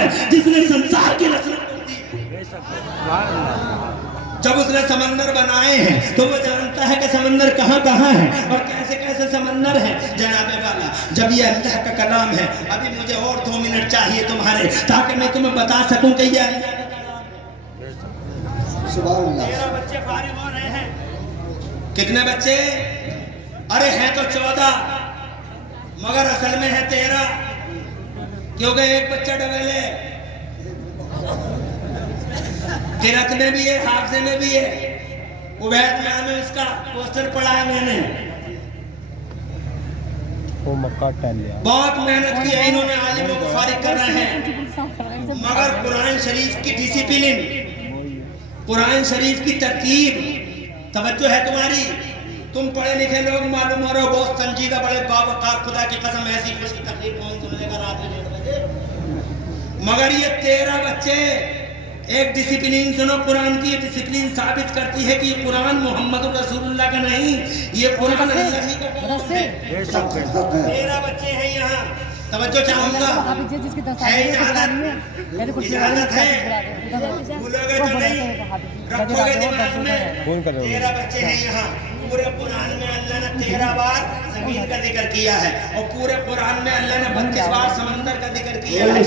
है जिसने संसार की रचना कर दी। जब उसने समंदर बनाए हैं तो वो जानता है कि समंदर कहाँ कहाँ है और कैसे कैसे समंदर है जनाबे वाला। जब ये अल्लाह का कलाम है, अभी मुझे और 2 मिनट चाहिए तुम्हारे, ताकि मैं तुम्हें बता सकूं कि ये अल्लाह का कलाम है। सुभान अल्लाह। 13 बच्चे फारिग हो रहे हैं। कितने बच्चे? अरे हैं तो 14, मगर असल में है 13, क्योंकि एक बच्चा डबल है। किरत में भी है, हाफजे में भी है। उबैद नाम है उसका, पोस्टर पढ़ा है मैंने। बहुत मेहनत की है इन्होंने, आलिमों को फारिग कर रहे हैं। मगर कुरान शरीफ की डिसिप्लिन, कुरान शरीफ की तरतीब, तवज्जो है तुम्हारी? तुम पढ़े लिखे लोग मालूम हो रहे हो, बहुत संजीदा, बड़े बावकार, खुदा की कसम ऐसी खुश की तकलीफ कौन सुन लेगा रात में 1 बजे। मगर ये 13 बच्चे, एक डिसिप्लिन सुनो कुरान की। डिसिप्लिन साबित करती है कि ये कुरान मोहम्मद रसूलुल्लाह का नहीं, ये कुरान अल्लाह ही का कलाम है। 13 बच्चे हैं यहाँ। तवज्जो चाहूंगा, है इजाजत है, भूलोगे तो नहीं, रखोगे दिमाग में। 13 बच्चे हैं यहाँ। पूरे कुरान में अल्लाह ने 13 बार जमीन का जिक्र किया है और पूरे कुरान में अल्लाह ने 32 बार समंदर का जिक्र किया है।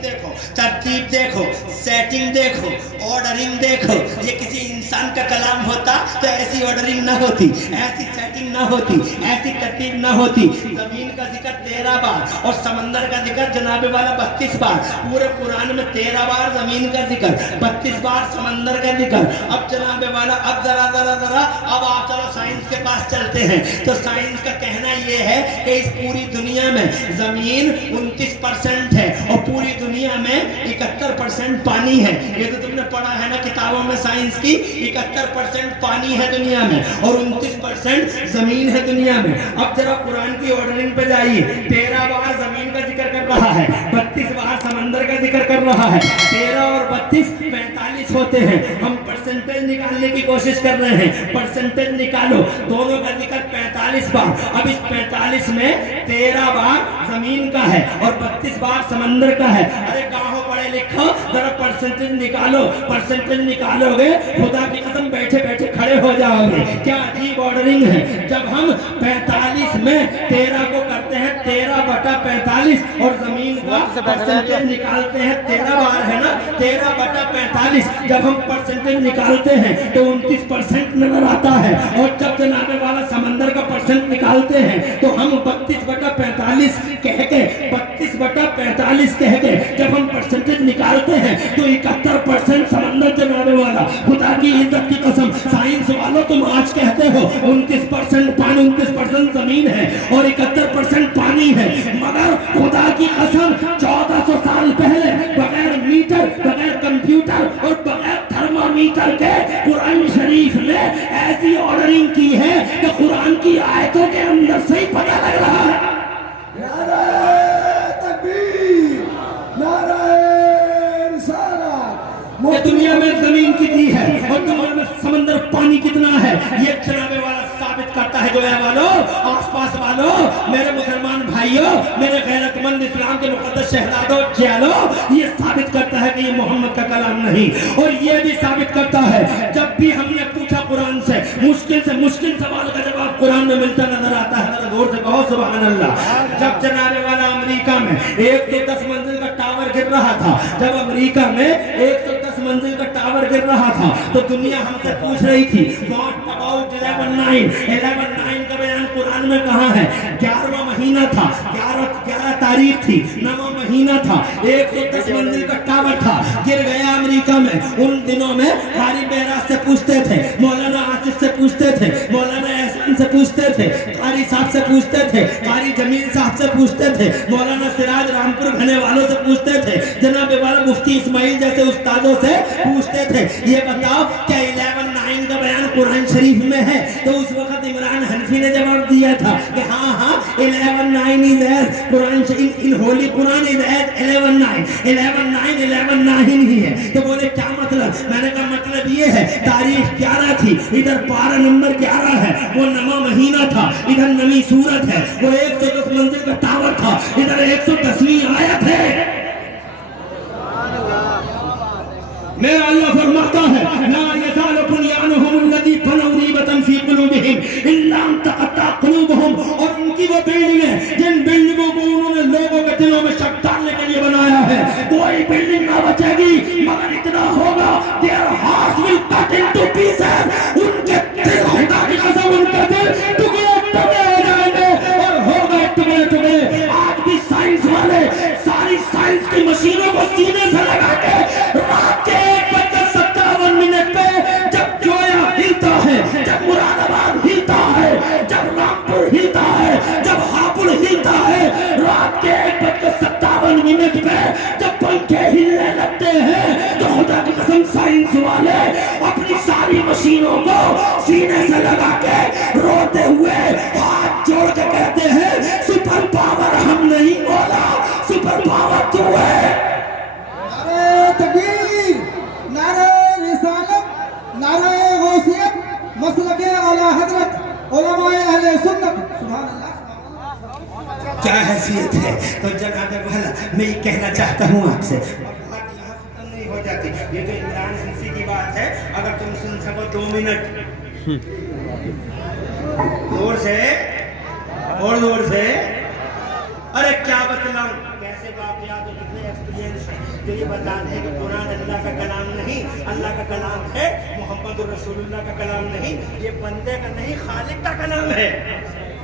देखो, तरतीब देखो, सेटिंग देखो, ऑर्डरिंग देखो। ये किसी इंसान का कलाम होता तो ऐसी ऑर्डरिंग ना होती, ऐसी सेटिंग ना होती, ऐसी तरतीब ना होती। जमीन का जिक्र 13 बार और समंदर का जिक्र जनाबे वाला 32 बार। पूरे कुरान में 13 बार जमीन का जिक्र, 32 बार समंदर का जिक्र। अब जनाबे वाला अब जरा अब आप चलो साइंस के पास चलते हैं। तो साइंस का कहना यह है कि इस पूरी दुनिया में जमीन 29% है और पूरी दुनिया में 71% पानी है। ये तो तुमने पढ़ा है ना किताबों में साइंस की। 71% पानी है दुनिया में और 29% जमीन है दुनिया में। अब जरा कुरान की ऑर्डरिंग पे जाइए। 13 बार जमीन का जिक्र कर रहा है, 32 बार समंदर का जिक्र कर रहा है। 13 और 32 45 होते हैं। हम परसेंटेज निकालने की कोशिश कर रहे हैं, परसेंटेज निकालो। दोनों का जिक्र 45 बार। अब इस 45 में 13 बार जमीन का है और 32 बार समंदर का है। अरे कहाँ पढ़े लिखो, जरा परसेंटेज निकालो। परसेंटेज निकालोगे खुदा की कसम बैठे बैठे खड़े हो जाओगे। क्या अजीब ऑर्डरिंग है। जब हम 45 में 13 को करते हैं 13/45 और जमीन का परसेंटेज निकालते हैं 13 बार है ना, 13/45। जब हम परसेंटेज निकालते हैं तो 29% नजर आता है। और जब जनाबे वाला समंदर का परसेंट निकालते हैं तो हम 32/45 कह के 32/45 कह के जब हम परसेंटेज निकालते हैं तो 71% समंदर जनाबे वाला। खुदा की इज्जत की कसम, साइंस वालों तुम आज कहते हो 29% पानी, 29% जमीन है और 71% पानी है। मगर खुदा की कसम 1400 साल पहले बगैर मीटर, बगैर कंप्यूटर और बगैर थर्मामीटर के कुरान शरीफ में ऐसी ऑर्डरिंग की है कि कुरान की आयतों के अंदर से ही पता लग रहा है। वो दुनिया में जमीन कितनी है और दुनिया में समंदर पानी कितना है, ये जनाबे वाला साबित करता है। जो है वालों, आसपास वालों, मेरे मुसलमान भाइयों, मेरे गैरतमंद इस्लाम के मुकद्दस शहजादों, ख्यालों, ये साबित करता है कि ये मोहम्मद का कलाम नहीं। और ये भी साबित करता है जब भी हमने पूछा कुरान से मुश्किल सवाल का जवाब कुरान में मिलता नजर आता है। जोर से कहो सुभान अल्लाह। जब जनाबे वाला अमेरिका में 110 मंजिल का टावर गिर रहा था, जब अमेरिका में 110 मंजिल का टावर गिर रहा था तो दुनिया हमसे पूछ रही थी 11/9 का बयान कुरान में कहाँ है। 11वां महीना था, 11 तारीख थी, 9वां महीना था, 110 मंजिल का टावर था, गिर गया अमेरिका में। उन दिनों में कारी बेराज से पूछते थे, मौलाना आसिफ से पूछते थे, मौलाना एहसान से पूछते थे, कारी साहब से पूछते थे, कारी जमील साहब से पूछते थे, मौलाना सिराज रामपुर घने वालों से पूछते थे, जनाब वाला मुफ्ती इस्माइल जैसे उस्तादों से पूछते थे, ये बताओ क्या 11/9 का बयान कुरान शरीफ में है। तो उस वक्त इमरान हनफी ने जवाब दिया था कि हाँ 11/9 is as Quran in holy Quran is as 11/9 ही है। तो बोले क्या मतलब? मैंने कहा मतलब ये है तारीख 11 थी, इधर 12 नंबर 11 है, वो 9वां महीना था, इधर नवी सूरत है, वो 110 मंजिल का टावर था, इधर 110वीं आयत है। दिलों में शक डालने के लिए बनाया है। कोई बिल्डिंग ना बचेगी, मगर इतना होगा, their hearts will cut into pieces। उनके दिल, खुदा की कसम, उनके दिल टुकड़े टुकड़े हो जाएंगे और हो गए टुकड़े टुकड़े। आज भी साइंस वाले सारी साइंस की मशीनों को सीने से लगा के रात के 1:57 पे जब जोया हिलता है, जब मुरादाबाद हिलता है, जब रामपुर हिलता है, जब हापुड़ हिलता है, रात के 1:57 पे जब पंखे हिलने लगते हैं, तो खुदा की कसम साइंस वाले अपनी सारी मशीनों को सीने से लगा के रोते हुए हाथ जोड़ के कहते हैं, सुपर पावर हम नहीं बोला, सुपर पावर तू है। नारे तकबीर, नारे रिसालत, नारे गौसियत, मसलके आला हजरत उलमाए अहले सुन्नत। सुभान अल्लाह। क्या हैसियत है। तो जनाब वाला मैं ये कहना चाहता हूँ आपसे, बात यहाँ खत्म नहीं हो जाती। ये तो इमरान हनीफी की बात है, अगर तुम सुन सको 2 मिनट जोर से और जोर से। अरे क्या बतलाऊं, कैसे वाकयात और कितने एक्सपीरियंस है जो ये बताते हैं कि कुरान अल्लाह का कलाम नहीं, अल्लाह का कलाम है, मोहम्मद रसूलुल्लाह का कलाम नहीं, ये बंदे का नहीं, खालिक का कलाम है।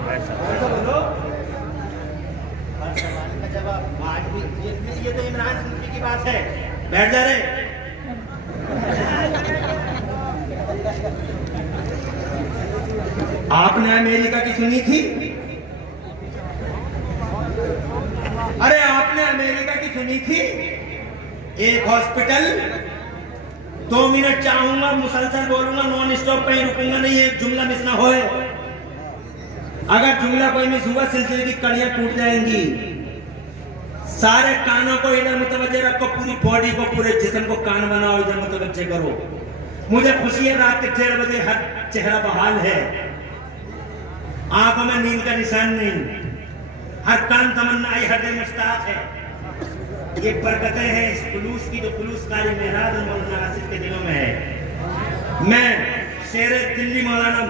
ऐसा बोलो। हर सवाल का जवाब आज भी ये तो इमरान हनीफी की बात है। बैठ जा रहे। आपने अमेरिका की सुनी थी? अरे आपने अमेरिका की सुनी थी? एक हॉस्पिटल, 2 मिनट चाहूंगा, मुसलसल बोलूंगा, नॉन स्टॉप, कहीं रुकूंगा नहीं, एक जुमला मिस ना होए। अगर जुमला कोई मिस हुआ, सिलसिले की कड़ियां टूट जाएंगी। सारे कानों को इधर मुतवज्जे रखो, पूरी बॉडी को, पूरे जिस्म को कान बनाओ, इधर मुतवज्जे करो। मुझे खुशी है, रात के 6 बजे हर चेहरा बहाल है, आंखों में नींद का निशान नहीं, हर कान तमन्ना, हर दिल मुश्ताक है। ये बरकतें हैं इस खुलूस की, जो खुलूस कारी मेहराज मौलाना आसिफ के दिलों में है। मैं शेर दिल्ली मौलाना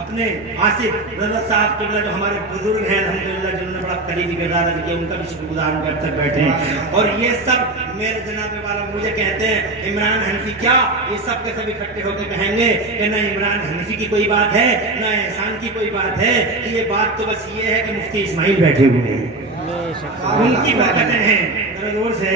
अपने आसिफ रजा साहब के जो हमारे बुजुर्ग हैं अल्हम्दुलिल्लाह, जिन्होंने बड़ा करीबी किरदार अदा किया, उनका भी शुक्रगुजार हम करते बैठे हैं। और ये सब मेरे जनाबे वाला मुझे कहते हैं इमरान हनीफी क्या, ये सब के सब इकट्ठे होकर कहेंगे कि न इमरान हनीफी की कोई बात है, न एहसान की कोई बात है। ये बात तो बस ये है कि मुफ्ती इस्माइल बैठे हुए हैं, उनकी बरकतें हैं, जोर से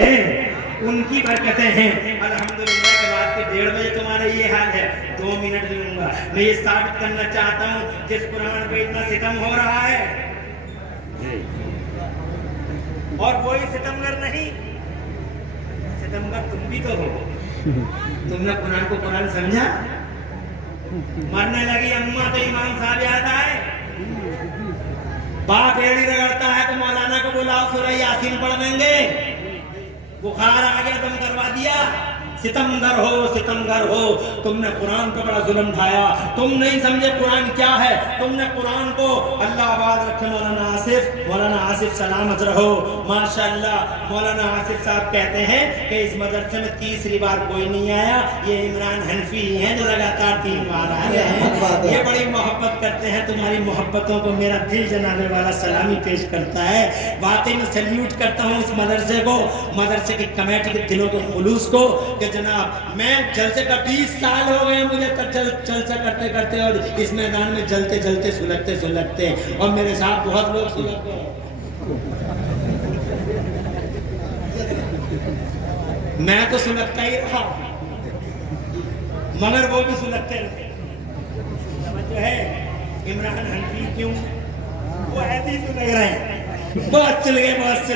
उनकी बरकतें हैं। अल्हम्दुलिल्लाह के रात के 1:30 बजे तुम्हारा ये हाल है, 2 मिनट लूंगा। मैं ये साबित करना चाहता हूँ, जिस कुरान पे इतना सितम हो रहा है और कोई सितमगर नहीं, सितमगर तुम भी तो हो। तुमने कुरान को कुरान समझा? मरने लगी अम्मा तो इमाम साहब याद आए, बाप एड़ी रगड़ता है तो मौलाना को बुलाओ, सूरह यासीन पढ़ देंगे। बुखार आ गया, तुम करवा दिया। सितमगर हो, सितमगर हो, तुमने कुरान पे बड़ा जुल्म ढाया, तुम नहीं समझे कुरान क्या है। तुमने कुरान को, अल्लाह आबाद रखे मौलाना आसिफ सलामत रहो माशाअल्लाह। मौलाना आसिफ साहब कहते हैं कि इस मदरसे में तीसरी बार कोई नहीं आया, ये इमरान हनीफी हैं जो लगातार 3 बार आ रहे हैं। ये बड़ी मोहब्बत करते हैं, तुम्हारी मोहब्बतों को मेरा दिल जनाबे वाला सलामी पेश करता है। वाकई में सैल्यूट करता हूँ इस मदरसे को, मदरसे की कमेटी के दिलों के खुलूस को, कि जनाब मैं जलसे का 20 साल हो गए मुझे जलसा करते करते, और इस मैदान में जलते जलते सुलगते सुलगते, और मेरे साथ बहुत लोग सुलगते हैं। मैं तो सुलगता ही रहा, मगर वो भी सुलगते रहे। जो है इमरान हनीफी क्यों, वो ऐसे ही सुलग रहे हैं। बहुत चल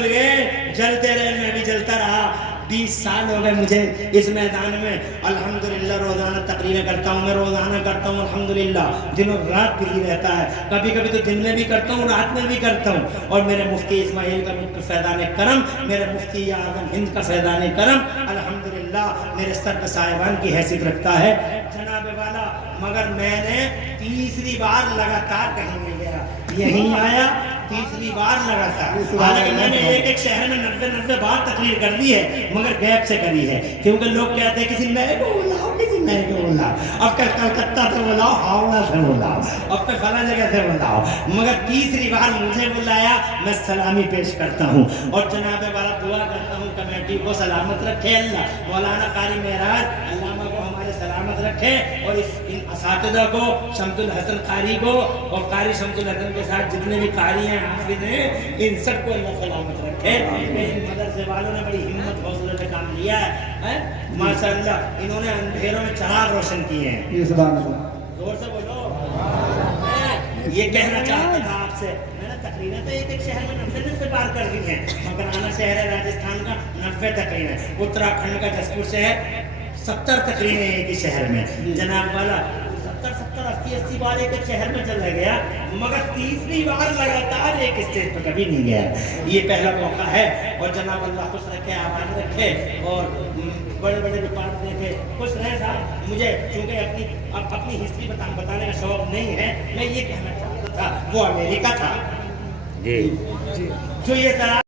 गए, जलते रहे, मैं भी जलता रहा। 20 साल हो गए मुझे इस मैदान में। अल्हम्दुलिल्लाह रोज़ाना तकरीरें करता हूँ, मैं रोज़ाना करता हूँ अल्हम्दुलिल्लाह, दिनों रात भी रहता है। कभी कभी तो दिन में भी करता हूँ, रात में भी करता हूँ। और मेरे मुफ्ती इस्माइल का फैज़ान करम, मेरे मुफ्ती आज़म हिंद का फैज़ान करम अल्हम्दुलिल्लाह मेरे सर पे साहिबान की हैसियत रखता है जनाबे वाला। मगर मैंने तीसरी बार लगातार कहीं नहीं गया, यहीं आया, तीसरी बार लगा था। हालांकि मैंने एक शहर में 90 बार तकरीर कर दी है, मगर गैप से करी है, क्योंकि लोग कहते हैं किसी नए को बुलाओ, किसी नए को बुलाओ। अब कल कलकत्ता से बुलाओ, हावड़ा से बुलाओ, अब कल फला जगह से बुलाओ, मगर तीसरी बार मुझे बुलाया। मैं सलामी पेश करता हूँ और जनाबे वाला दुआ करता हूँ कमेटी को सलामत रखे अल्लाह, मौलाना कारी महराज अल्लामा को हमारे सलामत रखे, और इन असातिज़ा को, शम्सुल हसन कारी को और कारी शम्सुल हसन के साथ जितने भी कारी हैं, हाफिज हैं, इन सबको अल्लाह सलामत रखे। इन मदरसे वालों ने बड़ी हिम्मत हौसले से काम लिया है, माशाअल्लाह। इन्होंने अंधेरों में चिराग रोशन किए हैं। जोर से बोलो। ये कहना चाहता था आपसे, मैंने तकरीरें तो एक शहर में 90 बार कर दी हैं। मकराना शहर है राजस्थान का, 90 तकरीरें। उत्तराखंड का जसपुर शहर 70 तकरीरें एक ही शहर में। जनाब वाला 70-80 बार एक शहर में चला गया, मगर तीसरी बार लगातार एक स्टेज पर कभी नहीं गया। ये पहला मौका है, और जनाब अल्लाह खुश रखे, आबाद रखे, और बड़े बड़े रिकॉर्ड देखे, खुश रहे साहब। मुझे क्योंकि अपनी हिस्ट्री बताने का शौक नहीं है, मैं ये कहना चाहता था वो अमेरिका था जी, जो ये